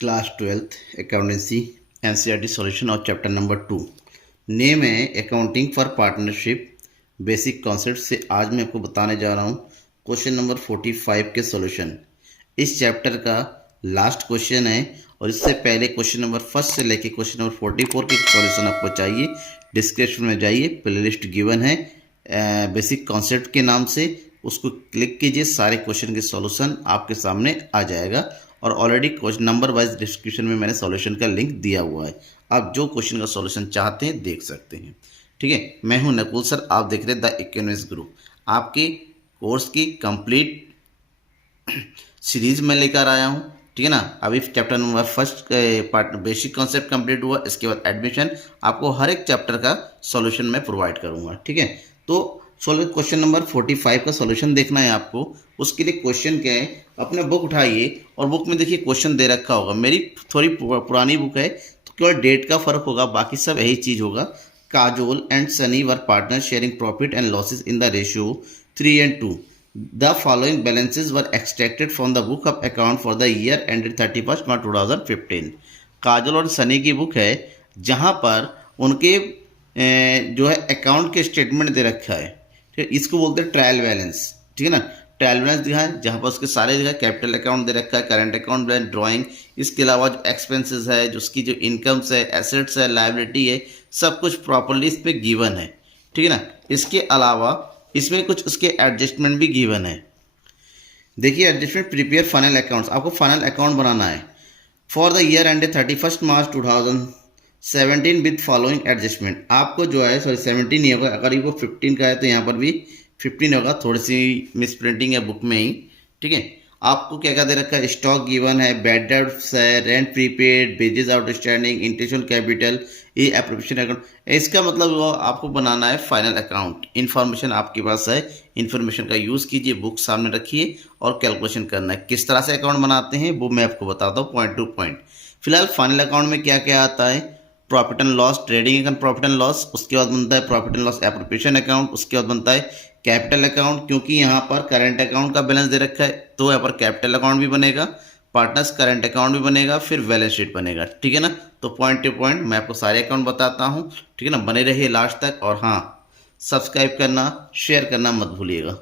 Class 12th accountancy NCERT solution और chapter number 2 name है accounting for partnership basic concept से आज मैं आपको बताने जा रहा हूँ क्वेश्चन नंबर 45 के सॉल्यूशन। इस चैप्टर का लास्ट क्वेश्चन है और इससे पहले क्वेश्चन नंबर फर्स्ट से लेके क्वेश्चन नंबर 44 के सॉल्यूशन आपको चाहिए। डिस्क्रिप्शन में जाइए, प्लेलिस्ट गिवन है बेसिक कॉन्सेप्ट के नाम से, उसको क्लिक कीजिए, सारे क्वेश्चन के सॉल्यूशन आपके सामने आ जाएगा। और already question number wise description में मैंने सॉल्यूशन का लिंक दिया हुआ है, आप जो क्वेश्चन का सॉल्यूशन चाहते हैं देख सकते हैं। ठीक है, मैं हूं नकुल सर, आप देख रहे हैं द इकोनॉमिक्स ग्रुप। आपके कोर्स की कंप्लीट सीरीज में लेकर आया हूं। ठीक है ना, अभी chapter number first part basic concept complete हुआ, इसके बाद एडमिशन, आपको हर एक चैप्टर का सॉल्यूशन मैं प्रोवाइड करूंगा। ठीक है, तो क्वेश्चन नंबर 45 का सॉल्यूशन देखना है आपको। उसके लिए क्वेश्चन क्या है, अपना बुक उठाइए और बुक में देखिए क्वेश्चन दे रखा होगा। मेरी थोड़ी पुरानी बुक है तो केवल डेट का फर्क होगा, बाकी सब यही चीज़ होगा। Kajol and Sunny were partner sharing profit and losses in the ratio 3:2। The following balances were extracted from the book of account for the year ended 31 मार्च 2015। काजोल और सनी की बुक है जहाँ पर उनके जो है अकाउंट के स्टेटमेंट दे रखा है। इसको बोलते हैं ट्रायल बैलेंस। ठीक है ना, ट्रायल बैलेंस दिखा है जहाँ पर उसके सारे दिखा, कैपिटल अकाउंट दे रखा है, करंट अकाउंट बैलेंस, ड्राइंग, इसके अलावा जो एक्सपेंसेस है, जो उसकी जो इनकम्स है, एसेट्स है, लायबिलिटी है, सब कुछ प्रॉपर्ली इस पर गिवन है। ठीक है ना, इसके अलावा इसमें कुछ उसके एडजस्टमेंट भी गिवन है। देखिए एडजस्टमेंट, प्रिपेयर फाइनल अकाउंट्स, आपको फाइनल अकाउंट बनाना है for the year ended 31 March 2017 with following adjustment. आपको जो है 17 नहीं होगा, अगर ये 15 का है तो यहाँ पर भी 15 होगा, थोड़ी सी मिस प्रिंटिंग है बुक में ही। ठीक है, आपको क्या क्या दे रखा है, स्टॉक गिवन है, बैड डेट्स है, rent prepaid, wages outstanding, intentional capital, ये एप्रोप्रिएशन अकाउंट। इसका मतलब वो आपको बनाना है फाइनल अकाउंट। इन्फॉर्मेशन आपके पास है, इन्फॉर्मेशन का यूज़ कीजिए, बुक सामने रखिए और कैलकुलेशन करना है। किस तरह से अकाउंट बनाते हैं वो मैं आपको बताता हूँ पॉइंट टू पॉइंट। फिलहाल फाइनल अकाउंट में क्या क्या आता है, profit and loss, trading account profit and loss, उसके बाद बनता है profit and loss appropriation account, उसके बाद बनता है कैपिटल अकाउंट। क्योंकि यहाँ पर करंट अकाउंट का बैलेंस दे रखा है तो यहाँ पर कैपिटल अकाउंट भी बनेगा, पार्टनर्स करंट अकाउंट भी बनेगा, फिर बैलेंस शीट बनेगा। ठीक है ना, तो पॉइंट टू पॉइंट मैं आपको सारे अकाउंट बताता हूँ। ठीक है ना, बने रहिए लास्ट तक। और हाँ, सब्सक्राइब करना, शेयर करना मत भूलिएगा।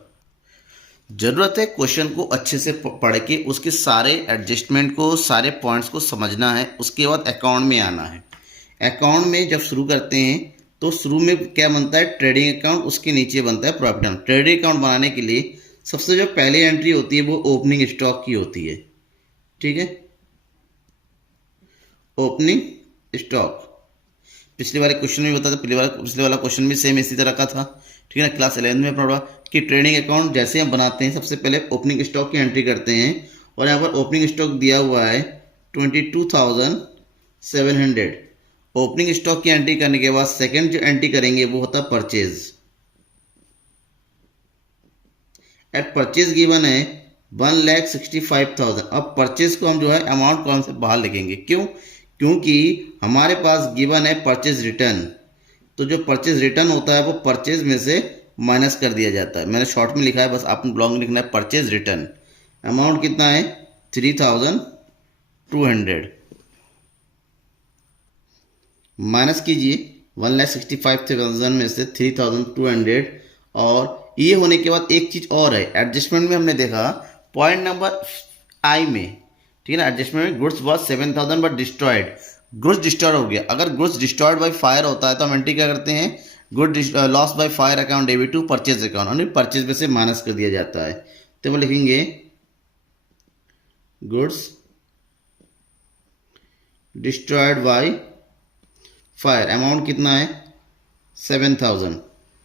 ज़रूरत है क्वेश्चन को अच्छे से पढ़ के उसके सारे एडजस्टमेंट को, सारे पॉइंट्स को समझना है, उसके बाद अकाउंट में आना है। अकाउंट में जब शुरू करते हैं तो शुरू में क्या बनता है, ट्रेडिंग अकाउंट, उसके नीचे बनता है प्रॉफिट अकाउंट। ट्रेडिंग अकाउंट बनाने के लिए सबसे जो पहली एंट्री होती है वो ओपनिंग स्टॉक की होती है। ठीक है, ओपनिंग स्टॉक पिछले वाले क्वेश्चन में बताया था, पिछले वाला क्वेश्चन भी सेम इसी तरह का था। ठीक है ना, क्लास 11 में पढ़ा कि ट्रेडिंग अकाउंट जैसे हम बनाते हैं सबसे पहले ओपनिंग स्टॉक की एंट्री करते हैं और यहाँ पर ओपनिंग स्टॉक दिया हुआ है 22,700। ओपनिंग स्टॉक की एंट्री करने के बाद सेकंड जो एंट्री करेंगे वो होता है परचेज। एट परचेज गिवन है 1,65,000। अब परचेज को हम जो है अमाउंट कॉलम से बाहर लिखेंगे, क्यों, क्योंकि हमारे पास गिवन है परचेज रिटर्न। तो जो परचेज रिटर्न होता है वो परचेज में से माइनस कर दिया जाता है। मैंने शॉर्ट में लिखा है, बस आपने ब्लॉक में लिखना है परचेज रिटर्न। अमाउंट कितना है 3,200, माइनस कीजिए 1,65,000 में से 3,200। और ये होने के बाद एक चीज़ और है, एडजस्टमेंट में हमने देखा पॉइंट नंबर आई में। ठीक है ना, एडजस्टमेंट में goods was 7,000 but destroyed, goods destroyed हो गया। अगर गुड्स डिस्ट्रॉयड बाय फायर होता है तो हम एंट्री क्या करते हैं, good loss by fire account debit to purchase account, और परचेज में से माइनस कर दिया जाता है। तो वो लिखेंगे goods destroyed by fire, amount कितना है 7,000,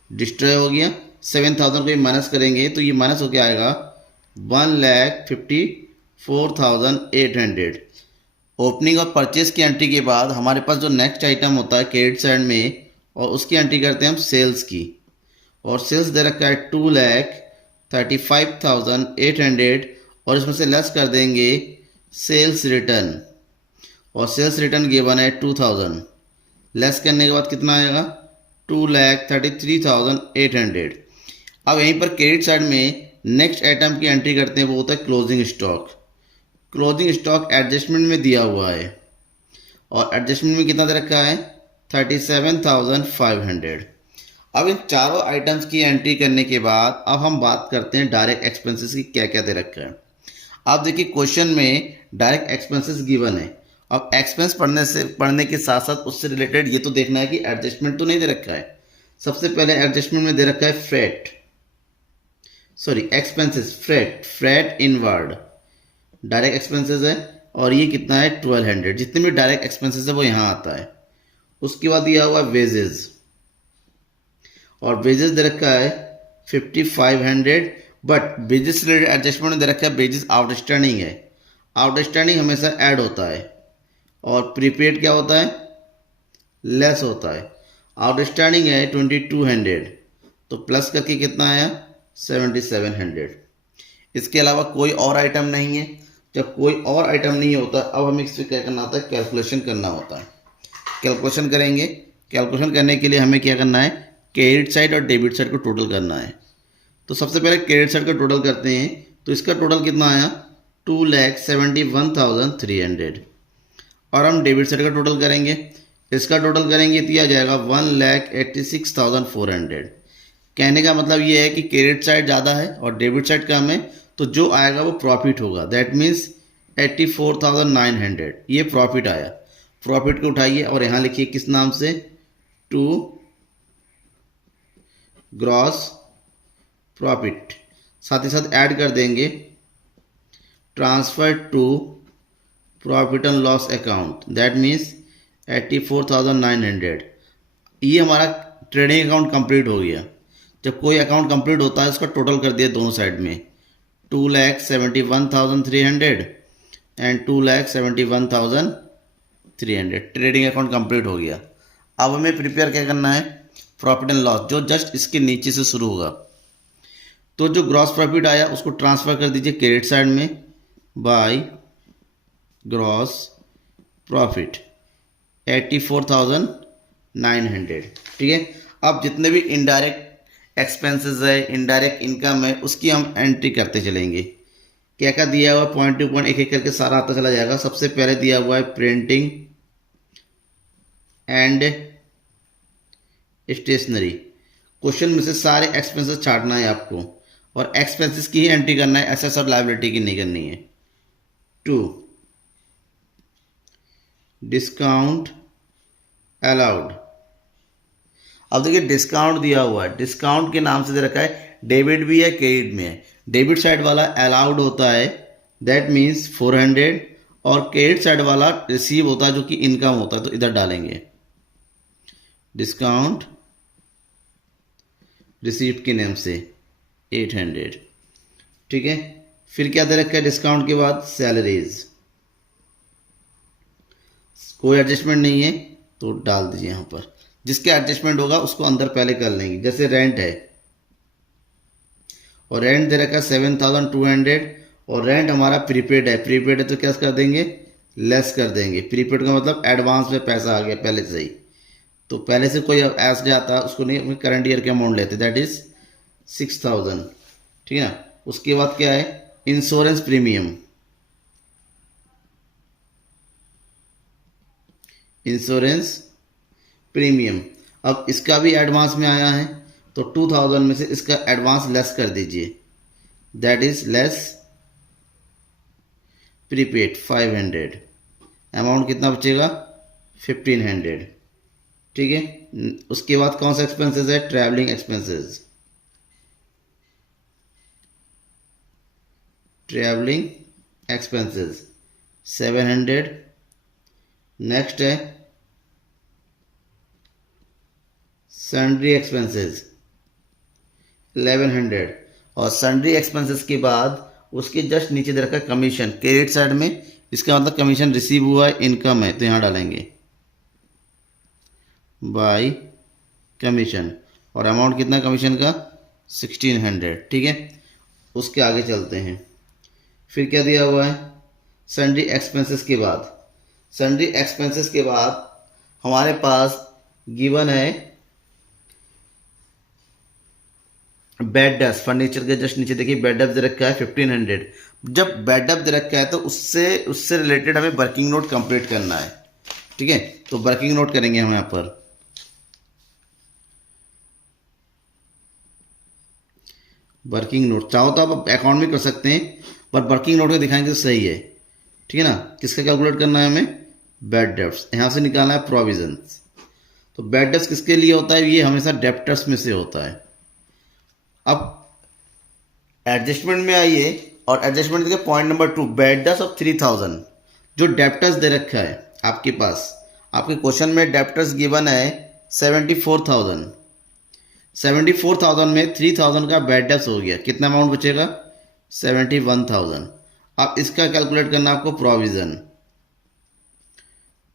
डिस्ट्रॉय हो गया। 7,000 को माइनस करेंगे तो ये माइनस होकर आएगा 1,54,800। ओपनिंग और परचेज की एंट्री के बाद हमारे पास जो नेक्स्ट आइटम होता है क्रेडिट साइड में, और उसकी एंट्री करते हैं हम सेल्स की। और सेल्स दे रखा है 2,35,800 और इसमें से लेस कर देंगे सेल्स रिटर्न, और सेल्स रिटर्न गिवन है 2,000। लेस करने के बाद कितना आएगा 2,33,800। अब यहीं पर क्रेडिट साइड में नेक्स्ट आइटम की एंट्री करते हैं, वो होता है closing stock. Closing stock adjustment में दिया हुआ है और एडजस्टमेंट में कितना दे रखा है 37,500। अब इन चारों आइटम्स की एंट्री करने के बाद अब हम बात करते हैं डायरेक्ट एक्सपेंसेस की क्या क्या दे रखा है। आप देखिए क्वेश्चन में डायरेक्ट एक्सपेंसेस गिवन है। अब एक्सपेंस पढ़ने के साथ साथ उससे रिलेटेड ये तो देखना है कि एडजस्टमेंट तो नहीं दे रखा है। सबसे पहले एडजस्टमेंट में दे रखा है expenses freight inward direct expenses है और ये कितना है 1200। जितने भी डायरेक्ट एक्सपेंसेस है वो यहाँ आता है। उसके बाद दिया हुआ वेजेस और वेजेस दे रखा है 5500, बट वेजेस रिलेटेड एडजस्टमेंट दे रखा है वेजेस आउटस्टैंडिंग है। आउटस्टैंडिंग हमेशा ऐड होता है और प्रीपेड क्या होता है लेस होता है। आउटस्टैंडिंग है 2200 तो प्लस करके कितना आया 7700। इसके अलावा कोई और आइटम नहीं है। जब कोई और आइटम नहीं होता अब हमें इससे क्या करना होता है कैलकुलेशन करना होता है। कैलकुलेशन करेंगे। कैलकुलेशन करने के लिए हमें क्या करना है क्रेडिट साइड और डेबिट साइड को टोटल करना है। तो सबसे पहले क्रेडिट साइड का टोटल करते हैं तो इसका टोटल कितना आया 2,71,300 और हम डेबिट साइड का टोटल करेंगे। इसका टोटल करेंगे तो आ जाएगा 1,86,400। कहने का मतलब ये है कि क्रेडिट साइड ज़्यादा है और डेबिट साइड कम है तो जो आएगा वो प्रॉफिट होगा। दैट मीन्स 84,900 ये प्रॉफिट आया। प्रॉफिट को उठाइए और यहाँ लिखिए किस नाम से टू ग्रॉस प्रॉफिट। साथ ही साथ ऐड कर देंगे transfer to profit and loss account that means 84,900। ये हमारा ट्रेडिंग अकाउंट कंप्लीट हो गया। जब कोई अकाउंट कंप्लीट होता है उसका टोटल कर दिया दोनों साइड में 2,71,300 एंड 2,71,300। ट्रेडिंग अकाउंट कंप्लीट हो गया। अब हमें प्रिपेयर क्या करना है प्रॉफिट एंड लॉस जो जस्ट इसके नीचे से शुरू होगा। तो जो ग्रॉस प्रॉफिट आया उसको ट्रांसफ़र कर दीजिए क्रेडिट साइड में बाय ग्रॉस प्रॉफिट 84,900। ठीक है। अब जितने भी इनडायरेक्ट एक्सपेंसेस है इनडायरेक्ट इनकम है उसकी हम एंट्री करते चलेंगे। क्या क्या दिया हुआ पॉइंट टू पॉइंट एक एक करके सारा आता चला जाएगा। सबसे पहले दिया हुआ है प्रिंटिंग एंड स्टेशनरी। क्वेश्चन में से सारे एक्सपेंसेस छाटना है आपको और एक्सपेंसेस की ही एंट्री करना है, एसेट्स और लायबिलिटी की नहीं करनी है। 2 डिस्काउंट अलाउड। अब देखिए डिस्काउंट दिया हुआ है, डिस्काउंट के नाम से दे रखा है डेबिट भी है क्रेडिट में है। डेबिट साइड वाला अलाउड होता है दैट मीन्स 400 और क्रेडिट साइड वाला रिसीव होता है जो कि इनकम होता है तो इधर डालेंगे डिस्काउंट रिसीप्ट के नाम से 800। ठीक है। फिर क्या दे रखा है डिस्काउंट के बाद सैलरीज। कोई एडजस्टमेंट नहीं है तो डाल दीजिए यहाँ पर। जिसके एडजस्टमेंट होगा उसको अंदर पहले कर लेंगे। जैसे रेंट है और रेंट दे रखा है 7,200 और रेंट हमारा प्रीपेड है। प्रीपेड है तो क्या कर देंगे लेस कर देंगे। प्रीपेड का मतलब एडवांस में पैसा आ गया पहले से ही। तो पहले से कोई ऐसा जाता है उसको नहीं करंट ईयर के अमाउंट लेते दैट इज 6,000। ठीक है ना। उसके बाद क्या है इंश्योरेंस प्रीमियम। इंश्योरेंस प्रीमियम अब इसका भी एडवांस में आया है तो 2,000 में से इसका एडवांस लेस कर दीजिए that is less prepaid 500। Amount कितना बचेगा 1,500। ठीक है। उसके बाद कौन सा एक्सपेंसेस है travelling expenses. Travelling expenses 700। Next है सन्ड्री एक्सपेंसेस 1100 और सन्ड्री एक्सपेंसेस के बाद उसके जस्ट नीचे दे रखा है कमीशन क्रेडिट साइड में। इसका मतलब कमीशन रिसीव हुआ है इनकम है तो यहाँ डालेंगे बाय कमीशन और अमाउंट कितना कमीशन का 1,600। ठीक है। उसके आगे चलते हैं। फिर क्या दिया हुआ है सन्ड्री एक्सपेंसेस के बाद। सन्ड्री एक्सपेंसेस के बाद हमारे पास गिवन है बेड डेस्क। फर्नीचर के जस्ट नीचे देखिए बेड डेस्क दे रखा है 1,500 जब बैड डेब्ट दे रखा है तो उससे उससे रिलेटेड हमें वर्किंग नोट कंप्लीट करना है। ठीक है, तो वर्किंग नोट करेंगे हम यहाँ पर। वर्किंग नोट चाहो तो आप अकाउंट में कर सकते हैं, पर वर्किंग नोट में दिखाएंगे तो सही है। ठीक है ना, किसका कैलकुलेट करना है हमें? Bad debts. यहाँ से निकालना है प्रोविजंस। तो बैड डेब्ट्स किसके लिए होता है? ये हमेशा डेप्टर्स में से होता है। अब एडजस्टमेंट में आइए, और एडजस्टमेंट देखिए point number 2, bad debts of 3000। जो डेप्टर्स दे रखा है आपके पास, आपके क्वेश्चन में डेप्टर्स गिवन है 74,000। 74,000 में 3,000 का बैड डेब्ट्स हो गया, कितना अमाउंट बचेगा? 71,000। अब इसका कैलकुलेट करना आपको प्रोविज़न,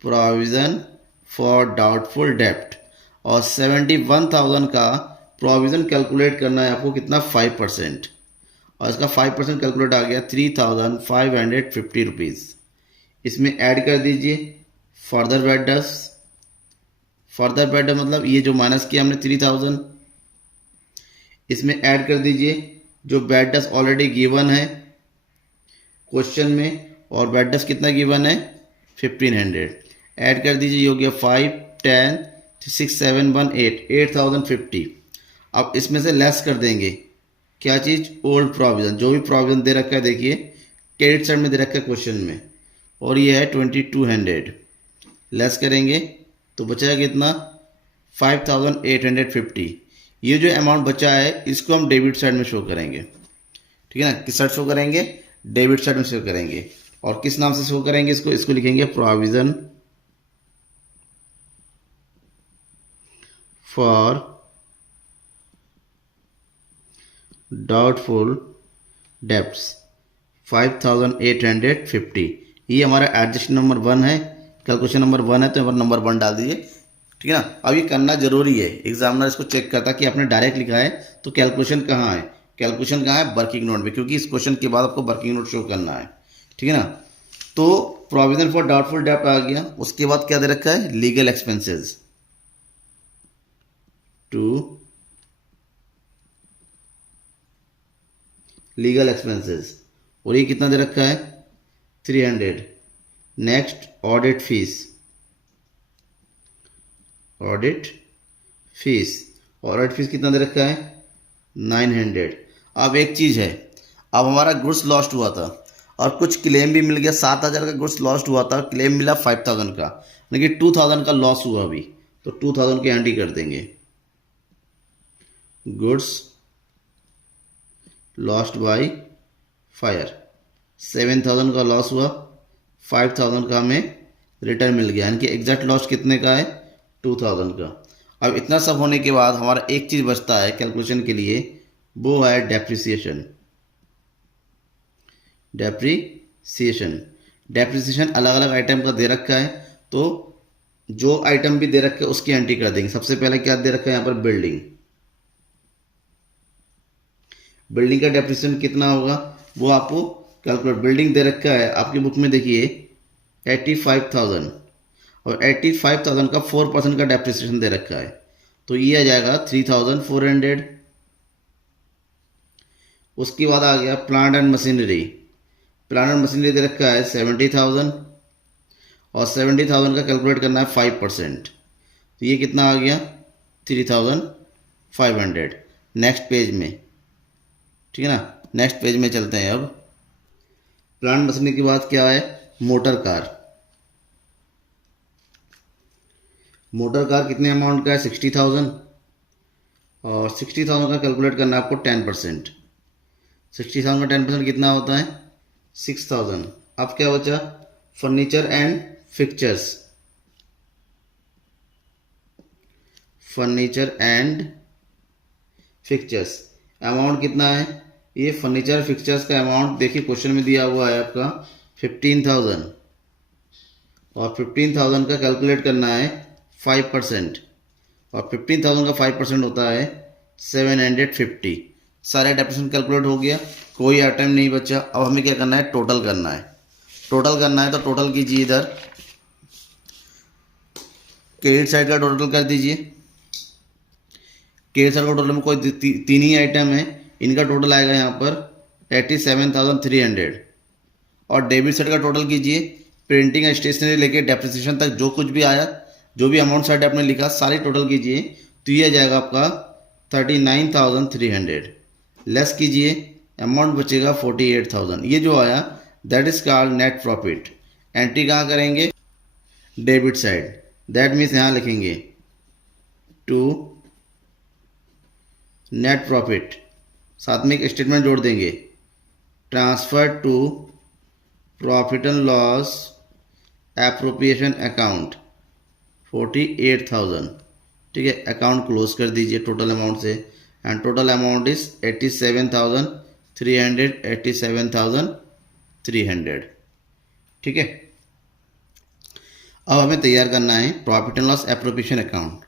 प्रोविज़न फॉर डाउटफुल डेप्ट, और 71,000 का प्रोविज़न कैलकुलेट करना है आपको कितना? 5%, और इसका 5% कैलकुलेट आ गया 3,550 रुपीज़। इसमें ऐड कर दीजिए further bad debts. Further bad डेब्ट मतलब ये जो माइनस किया हमने 3,000, इसमें ऐड कर दीजिए जो बैड डेब्ट्स ऑलरेडी गिवन है क्वेश्चन में, और बैड डेब्ट्स कितना गिवन है? 1,500। ऐड कर दीजिए, ये हो गया 5, 10, 6, 7, 1, 8, 8,050। अब इसमें से लेस कर देंगे क्या चीज़? Old provision. जो भी प्रोविज़न दे रखा है देखिए क्रेडिट साइड में दे रखा है क्वेश्चन में, और ये है 2,200। लेस करेंगे तो बचेगा कितना? 5,850। ये जो अमाउंट बचा है इसको हम डेबिट साइड में शो करेंगे। ठीक है ना, किस साइड शो करेंगे? डेबिट साइड में शो करेंगे। और किस नाम से शो करेंगे इसको? इसको लिखेंगे प्रोविज़न फॉर डाउटफुल डेब्ट्स 5,850। ये हमारा एडजस्ट नंबर 1 है, कैलकुलेशन नंबर 1 है, तो यहाँ पर नंबर 1 डाल दीजिए। ठीक है ना, अब ये करना जरूरी है, एग्जामिनर इसको चेक करता कि आपने डायरेक्ट लिखा है तो कैलकुलेशन कहाँ है? कैलकुलेशन कहाँ है? वर्किंग नोट में, क्योंकि इस क्वेश्चन के बाद आपको वर्किंग नोट शो करना है। ठीक है ना, तो प्रोविजन फॉर डाउटफुल डेब्ट आ गया। उसके बाद क्या दे रखा है? Legal expenses to legal expenses, और ये कितना दे रखा है? 300। Next audit fees, audit fees, audit fees कितना दे रखा है? 900। अब एक चीज़ है, अब हमारा गुड्स लॉस्ट हुआ था और कुछ क्लेम भी मिल गया। 7,000 का गुड्स लॉस्ट हुआ था, क्लेम मिला 5,000 का, लेकिन 2,000 का लॉस हुआ अभी, तो 2,000 के एंट्री कर देंगे। गुड्स लॉस्ट बाय फायर, 7,000 का लॉस हुआ, 5,000 का हमें रिटर्न मिल गया, यानी कि एग्जैक्ट लॉस कितने का है? 2,000 का। अब इतना सब होने के बाद हमारा एक चीज़ बचता है कैलकुलेशन के लिए, वो है डेप्रिसिएशन। डेप्रिसिएशन, डेप्रिसिएशन अलग अलग आइटम का दे रखा है, तो जो आइटम भी दे रखा है उसकी एंट्री कर देंगे। सबसे पहले क्या दे रखा है यहाँ पर? बिल्डिंग। बिल्डिंग का डेप्रिसिएशन कितना होगा वो आपको कैलकुलेट, बिल्डिंग दे रखा है आपकी बुक में देखिए 85,000, और 85,000 का 4% का डेप्रिसिएशन दे रखा है, तो ये आ जाएगा 3,400। उसके बाद आ गया plant and machinery. Plant and machinery दे रखा है 70,000, और 70,000 का कैलकुलेट करना है 5%, तो ये कितना आ गया? 3,500। नेक्स्ट पेज में, ठीक है ना, नेक्स्ट पेज में चलते हैं। अब प्लांट मशीनरी के बाद क्या है? Motor car. मोटर कार कितने अमाउंट का है? 60,000, और 60,000 का कैलकुलेट करना है आपको 10%। 60,000 का 10% कितना होता है? 6,000। अब क्या बचा? Furniture and fixtures, furniture and fixtures amount कितना है? ये फर्नीचर फिक्चर्स का अमाउंट देखिए क्वेश्चन में दिया हुआ है आपका 15,000, और 15,000 का कैलकुलेट करना है 5%, और 15,000 का 5% होता है 750। सारे डेप्रिसिएशन कैलकुलेट हो गया, कोई आइटम नहीं बचा। अब हमें क्या करना है? टोटल करना है। टोटल करना है तो टोटल कीजिए, इधर क्रेडिट साइड का टोटल कर दीजिए। क्रेडिट साइड का टोटल में कोई तीन ही आइटम है, इनका टोटल आएगा यहाँ पर 87,300। और डेबिट साइड का टोटल कीजिए, प्रिंटिंग या स्टेशनरी लेके डेप्रिसिएशन तक जो कुछ भी आया, जो भी अमाउंट साइड आपने लिखा सारी टोटल कीजिए, तो ये आ जाएगा आपका 39,300। लेस कीजिए, अमाउंट बचेगा 48,000। ये जो आया that is called net profit. Entry कहाँ करेंगे? Debit side. दैट मीन्स यहाँ लिखेंगे टू नेट प्रॉफिट, साथ में एक स्टेटमेंट जोड़ देंगे, transfer to profit and loss appropriation account 48,000। ठीक है, अकाउंट क्लोज कर दीजिए टोटल अमाउंट से, एंड टोटल अमाउंट इज 87,300, 87,300। ठीक है, अब हमें तैयार करना है profit and loss appropriation account.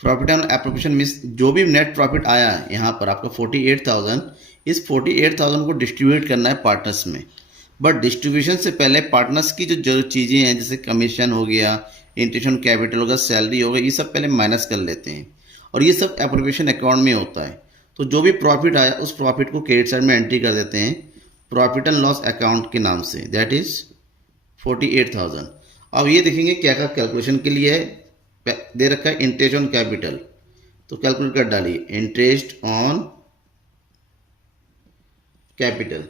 Profit and appropriation means जो भी नेट प्रॉफिट आया है यहाँ पर आपका 48,000, इस 48,000 को डिस्ट्रीब्यूट करना है पार्टनर्स में। बट डिस्ट्रीब्यूशन से पहले पार्टनर्स की जो चीज़ें हैं, जैसे कमीशन हो गया, इंटरेस्ट कैपिटल होगा, सैलरी होगा, ये सब पहले माइनस कर लेते हैं, और ये सब एप्रोप्रिएशन अकाउंट में होता है। तो जो भी प्रॉफिट आया उस प्रॉफिट को क्रेडिट साइड में एंट्री कर देते हैं प्रॉफिट एंड लॉस अकाउंट के नाम से, दैट इज 48,000। अब ये देखेंगे क्या क्या कैलकुलेशन के लिए है, दे रखा है इंटरेस्ट ऑन कैपिटल, तो कैलकुलेट कर डालिए इंटरेस्ट ऑन कैपिटल।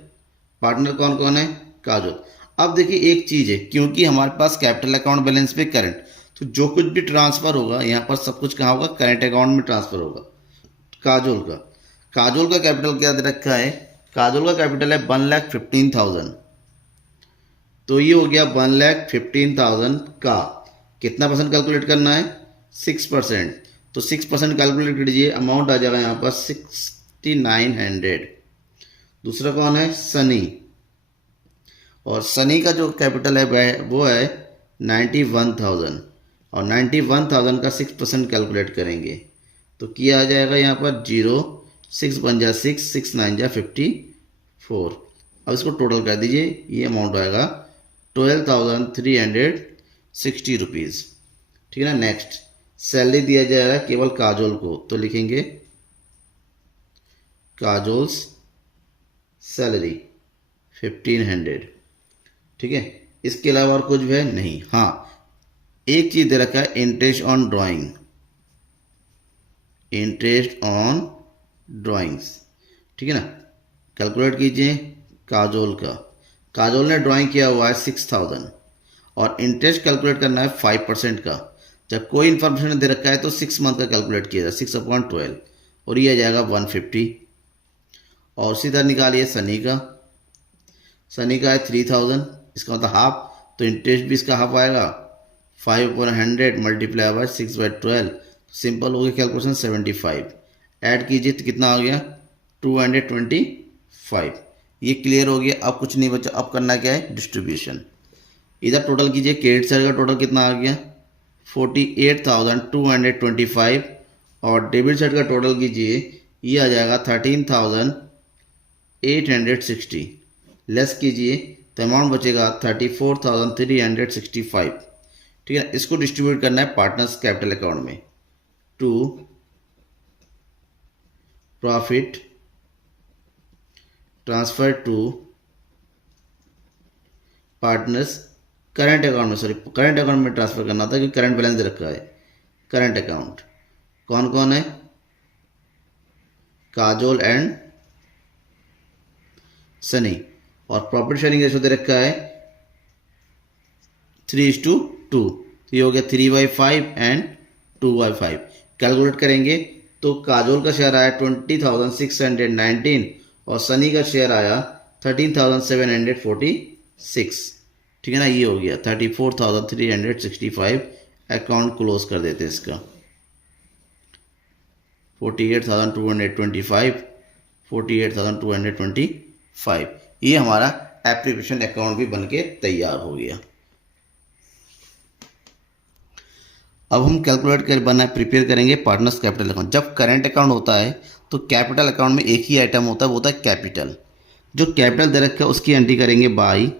पार्टनर कौन कौन है? काजोल। अब देखिए एक चीज़ है, क्योंकि हमारे पास कैपिटल अकाउंट बैलेंस पे करंट, तो जो कुछ भी ट्रांसफर होगा यहाँ पर सब कुछ कहाँ होगा? करंट अकाउंट में ट्रांसफर होगा। काजोल का कैपिटल क्या दे रखा है? काजोल का कैपिटल है 1,15,000, तो ये हो गया 1,15,000 का कितना परसेंट कैलकुलेट करना है? 6%। तो 6% कैलकुलेट कीजिए, अमाउंट आ जाएगा यहाँ पर 6,900। दूसरा कौन है? सनी, और सनी का जो कैपिटल है वो है 91,000, और 91,000 का 6% कैलकुलेट करेंगे तो क्या आ जाएगा यहाँ पर 0, 6 बन जा 6, 6 9 जा 54। अब इसको टोटल कर दीजिए, ये अमाउंट आएगा 12,360 रुपीज़। ठीक है ना। नेक्स्ट, सैलरी दिया जाएगा केवल काजोल को, तो लिखेंगे काजोल्स सैलरी 1,500। ठीक है, इसके अलावा और कुछ भी है नहीं। हाँ, एक चीज़ दे रखा है interest on drawing, interest on drawings. ठीक है ना, कैलकुलेट कीजिए काजोल का, काजोल ने ड्राइंग किया हुआ है 6,000, और इंटरेस्ट कैलकुलेट करना है 5% का। जब कोई इन्फॉर्मेशन दे रखा है तो 6 मंथ का कैलकुलेट किया जाए, 6/12, और ये आ जाएगा 150। और सीधा निकालिए सनी का, सनी का है 3,000, इसका मतलब हाफ, तो इंटरेस्ट भी इसका हाफ आएगा, 5/100 मल्टीप्लाई बाय 6/12, सिंपल हो गया कैलकुलेशन 75। ऐड कीजिए तो कितना आ गया? 225। ये क्लियर हो गया। अब कुछ नहीं बचा, अब करना क्या है? डिस्ट्रीब्यूशन। इधर टोटल कीजिए, क्रेडिट साइड का टोटल कितना आ गया? 48,225, और डेबिट साइड का टोटल कीजिए, ये आ जाएगा 13,860। लेस कीजिए तो अमाउंट बचेगा 34,365। ठीक है, इसको डिस्ट्रीब्यूट करना है पार्टनर्स कैपिटल अकाउंट में, to profit transfer to partners current account में, सॉरी करंट अकाउंट में ट्रांसफर करना था क्योंकि करंट बैलेंस दे रखा है। करंट अकाउंट कौन कौन है? काजोल एंड सनी, और प्रॉफिट शेयरिंग रेशो दे रखा है 3:2, तो ये हो गया 3/5 एंड 2/5। कैलकुलेट करेंगे तो काजोल का शेयर आया 20,619, और सनी का शेयर आया 13,746। ठीक है ना, ये हो गया 34,365। अकाउंट क्लोज कर देते इसका, 48,225, 48,225। ये हमारा एप्लीकेशन अकाउंट भी बनके तैयार हो गया। अब हम कैलकुलेट कर प्रिपेयर करेंगे पार्टनर्स कैपिटल अकाउंट। जब करंट अकाउंट होता है तो कैपिटल अकाउंट में एक ही आइटम होता है, वो होता है कैपिटल। जो कैपिटल दे रखा है उसकी एंट्री करेंगे बाई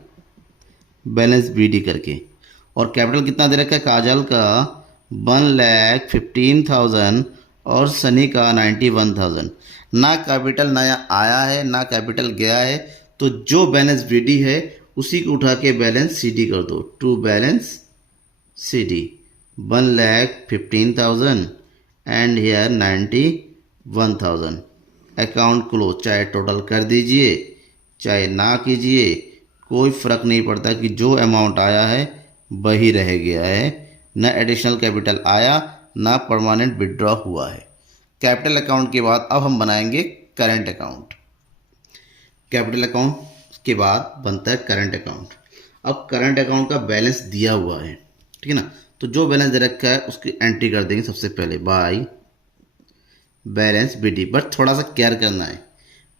बैलेंस BD करके, और कैपिटल कितना दे रखा है? काजल का 1,15,000, और सनी का 91,000। ना कैपिटल नया आया है ना कैपिटल गया है, तो जो बैलेंस बीडी है उसी को उठा के बैलेंस सीडी कर दो। To balance CD 1,15,000 and here 91,000। Account close, चाहे टोटल कर दीजिए चाहे ना कीजिए, कोई फ़र्क नहीं पड़ता कि जो अमाउंट आया है वही रह गया है। ना एडिशनल कैपिटल आया ना परमानेंट विड्रॉ हुआ है। कैपिटल अकाउंट के बाद अब हम बनाएंगे करंट अकाउंट। कैपिटल अकाउंट के बाद बनता है करंट अकाउंट। अब करंट अकाउंट का बैलेंस दिया हुआ है, ठीक है ना, तो जो बैलेंस दे रखा है उसकी एंट्री कर देंगे सबसे पहले बाय बैलेंस बीडी। बट थोड़ा सा केयर करना है,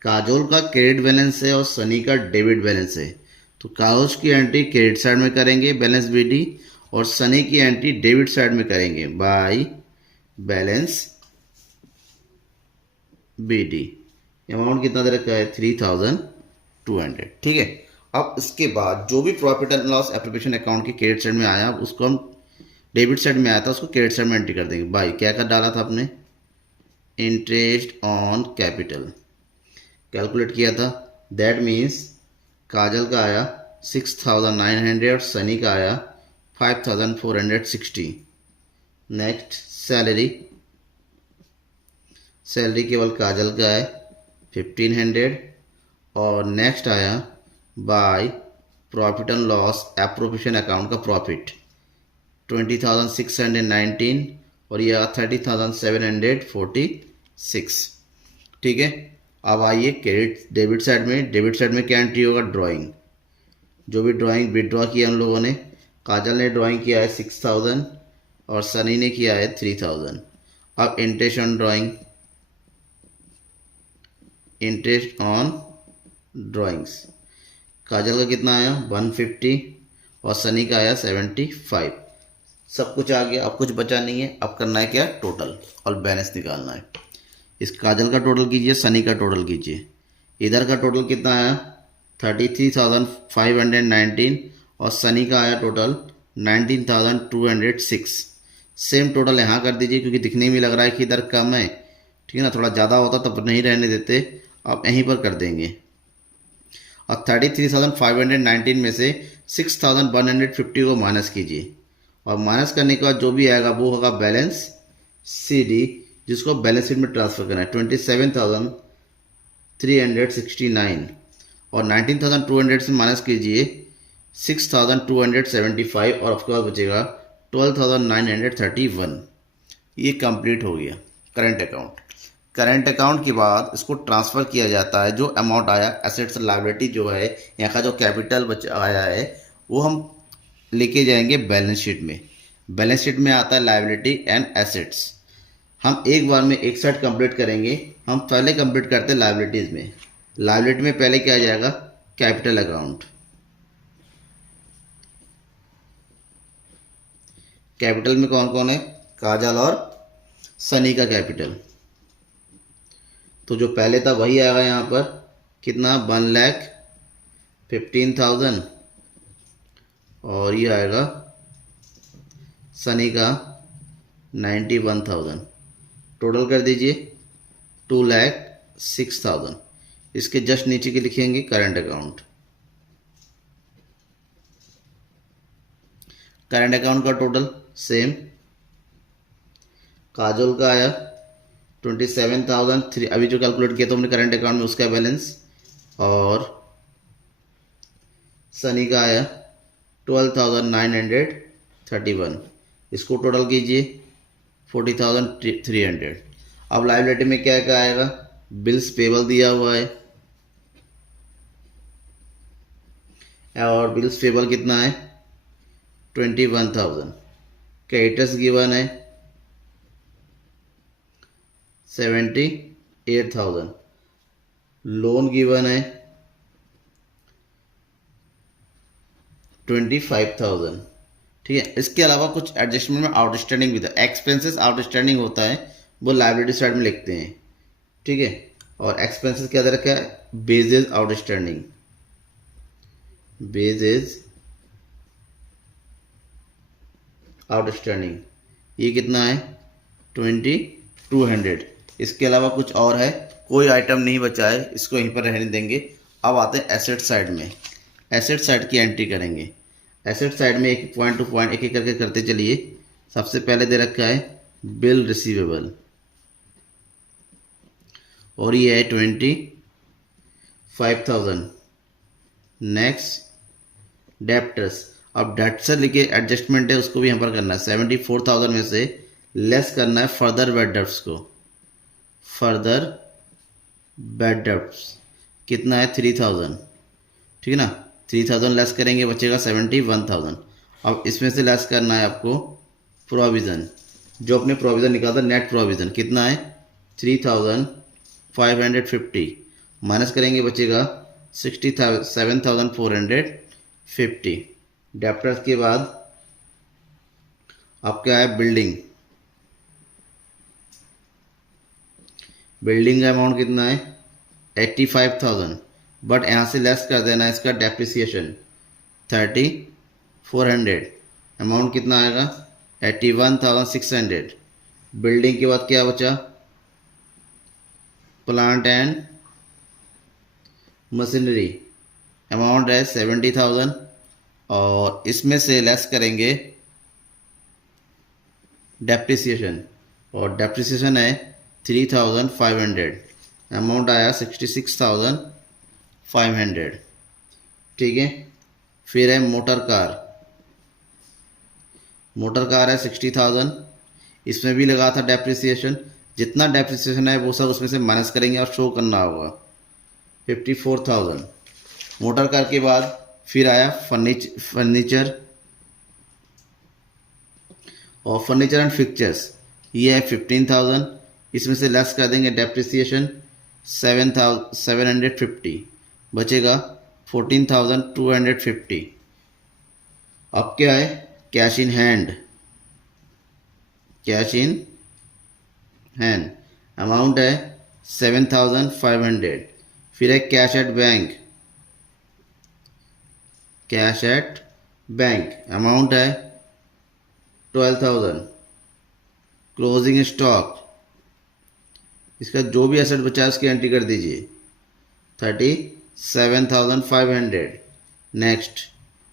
काजोल का क्रेडिट बैलेंस है और सनी का डेबिट बैलेंस है, तो काजोल की एंट्री क्रेडिट साइड में करेंगे बैलेंस बीडी, और सनी की एंट्री डेबिट साइड में करेंगे बाय बैलेंस बीडी। अमाउंट कितना दे रखा है 3,200, ठीक है। अब इसके बाद जो भी profit and loss application account के क्रेडिट साइड में आया उसको हम डेबिट साइड में आया था उसको क्रेडिट साइड में एंट्री कर देंगे बाय क्या कर डाला था आपने इंटरेस्ट ऑन कैपिटल कैलकुलेट किया था, दैट मीन्स काजल का आया 6,900 और सनी का आया 5,460। नेक्स्ट सैलरी केवल काजल का है 1,500, और नेक्स्ट आया by profit and loss appropriation account का प्रॉफिट 20,619 और यह 30,746, ठीक है। अब आइए क्रेडिट डेबिट साइड में। डेबिट साइड में क्या एंट्री होगा ड्राइंग, जो भी ड्राइंग विड्रॉ किया हम लोगों ने, काजल ने ड्राइंग किया है 6,000 और सनी ने किया है 3,000। अब interest on drawing, interest on drawings Kajal का कितना आया 150 और सनी का आया 75। सब कुछ आ गया, अब कुछ बचा नहीं है। अब करना है क्या टोटल और बैलेंस निकालना है। इस काजल का टोटल कीजिए, सनी का टोटल कीजिए। इधर का टोटल कितना आया 33,519 और सनी का आया टोटल 19,206। सेम टोटल यहाँ कर दीजिए क्योंकि दिखने में लग रहा है कि इधर कम है, ठीक है ना, थोड़ा ज़्यादा होता तो नहीं रहने देते, आप यहीं पर कर देंगे। और 33,519 में से 6,150 को माइनस कीजिए, और माइनस करने के बाद जो भी आएगा वो होगा बैलेंस सीडी, जिसको बैलेंस शीट में ट्रांसफर करना है 27,369, और 19,200 से माइनस कीजिए 6,275 और उसके बाद बचेगा 12,931। ये कंप्लीट हो गया करंट अकाउंट। करंट अकाउंट के बाद इसको ट्रांसफ़र किया जाता है, जो अमाउंट आया एसेट्स लायबिलिटी जो है, यहाँ का जो कैपिटल बचा आया है वो हम लेके जाएंगे बैलेंस शीट में। बैलेंस शीट में आता है लायबिलिटी एंड एसेट्स। हम एक बार में एक साइड कंप्लीट करेंगे। हम पहले कंप्लीट करते हैं लायबिलिटीज़ में। लायबिलिटी में पहले क्या आ जाएगा कैपिटल अकाउंट। कैपिटल में कौन कौन है काजल और सनी का कैपिटल, तो जो पहले था वही आएगा यहाँ पर कितना 1,15,000, और ये आएगा सनी का 91,000। टोटल कर दीजिए 2,06,000। इसके जस्ट नीचे के लिखेंगे करंट अकाउंट। करंट अकाउंट का टोटल सेम, काजल का आया 27,003, अभी जो कैलकुलेट किया था हमने करंट अकाउंट में उसका बैलेंस, और सनी का आया 12,931। इसको टोटल कीजिए 40,300। अब लायबिलिटी में क्या क्या आएगा बिल्स पेबल दिया हुआ है, और बिल्स पेबल कितना है 21,000। क्रेडिटर्स गिवन है 78,000। लोन गिवन है 25,000, ठीक है। इसके अलावा कुछ एडजस्टमेंट में आउटस्टैंडिंग भी था। एक्सपेंसेस आउटस्टैंडिंग होता है वो लायबिलिटी साइड में लिखते हैं, ठीक है। और एक्सपेंसेस क्या दे रखा है बेजेस आउटस्टैंडिंग, बेजेस आउटस्टैंडिंग ये कितना है 20,000। 200। इसके अलावा कुछ और है? कोई आइटम नहीं बचा है, इसको यहीं पर रहने देंगे। अब आते हैं एसेट साइड में। एसेट साइड की एंट्री करेंगे। एसेट साइड में एक एक पॉइंट टू पॉइंट एक एक करके करते चलिए। सबसे पहले दे रखा है बिल रिसीवेबल और ये है 25,000। Next debtors. अब डेप्टर लिखे एडजस्टमेंट है, उसको भी यहाँ पर करना है। 74,000 में से लेस करना है फर्दर बैड डेप्ट्स को। फर्दर बैड डेप्ट्स कितना है? 3,000। ठीक है ना, 3,000 लेस करेंगे, बचेगा 71,000। अब इसमें से लेस करना है आपको प्रोविज़न। जो अपने प्रोविज़न निकाला था, नेट प्रोविज़न कितना है? 3,550 माइनस करेंगे, बचेगा 67,450। डेप्टर्स के बाद आपका है बिल्डिंग। बिल्डिंग का अमाउंट कितना है? 85,000। बट यहाँ से लेस कर देना है इसका डेप्रिसिएशन 3,400। अमाउंट कितना आएगा? 81,600। बिल्डिंग के बाद क्या बचा? Plant and machinery. अमाउंट है 70,000 और इसमें से लेस करेंगे डेप्रिसिएशन और डेप्रिसिएशन है 3,500। अमाउंट आया 66,500। ठीक है, फिर है मोटर कार। मोटर कार है 60,000। इसमें भी लगा था डेप्रिसिएशन। जितना डेप्रिसिएशन है वो सब उसमें से माइनस करेंगे और शो करना होगा 54,000। मोटर कार के बाद फिर आया फर्नीचर और फर्नीचर एंड फिक्चर्स, ये है 15,000। इसमें से लेस कर देंगे डेप्रिसिएशन 750, बचेगा 14,250। अब क्या है? Cash in hand. Cash in hand amount है 7,500। फिर है cash at bank. Cash at bank amount है 12,000। क्लोजिंग स्टॉक, इसका जो भी एसेट बचा है उसकी एंट्री कर दीजिए 37,500। नेक्स्ट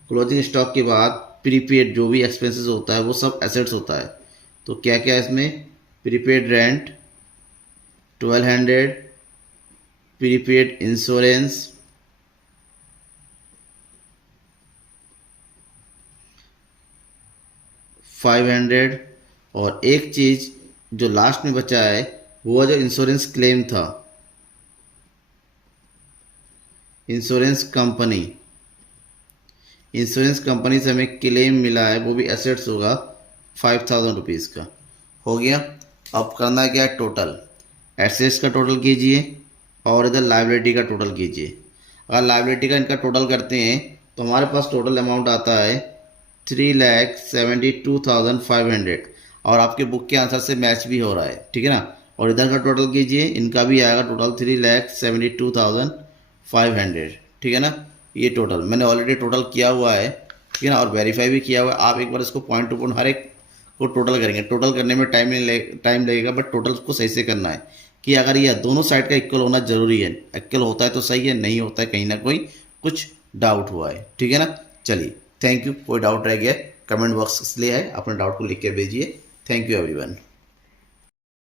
क्लोजिंग स्टॉक के बाद प्रीपेड जो भी एक्सपेंसेस होता है वो सब एसेट्स होता है। तो क्या क्या है इसमें? प्रीपेड रेंट 1,200, प्रीपेड इंश्योरेंस 500 और एक चीज़ जो लास्ट में बचा है वो जो इंश्योरेंस क्लेम था, इंश्योरेंस कंपनी। इंश्योरेंस कंपनी से हमें क्लेम मिला है, वो भी एसेट्स होगा 5,000 रुपीज़ का। हो गया। अब करना क्या है? टोटल एसेट्स का टोटल कीजिए और इधर लायबिलिटी का टोटल कीजिए। अगर लायबिलिटी का इनका टोटल करते हैं तो हमारे पास टोटल अमाउंट आता है 3,72,500 और आपके बुक के आंसर से मैच भी हो रहा है। ठीक है ना। और इधर का टोटल कीजिए, इनका भी आएगा टोटल 3,72,500। ठीक है ना। ये टोटल मैंने ऑलरेडी टोटल किया हुआ है, ठीक है ना, और वेरीफाई भी किया हुआ है। आप एक बार इसको पॉइंट टू पॉइंट हर एक को टोटल करेंगे। टोटल करने में टाइम लगेगा, बट टोटल को सही से करना है कि अगर ये दोनों साइड का इक्वल होना जरूरी है। इक्वल होता है तो सही है, नहीं होता है कहीं ना कोई कुछ डाउट हुआ है। ठीक है ना। चलिए, थैंक यू। कोई डाउट रह गया कमेंट बॉक्स इसलिए है, अपने डाउट को लिख के भेजिए। Thank you everyone.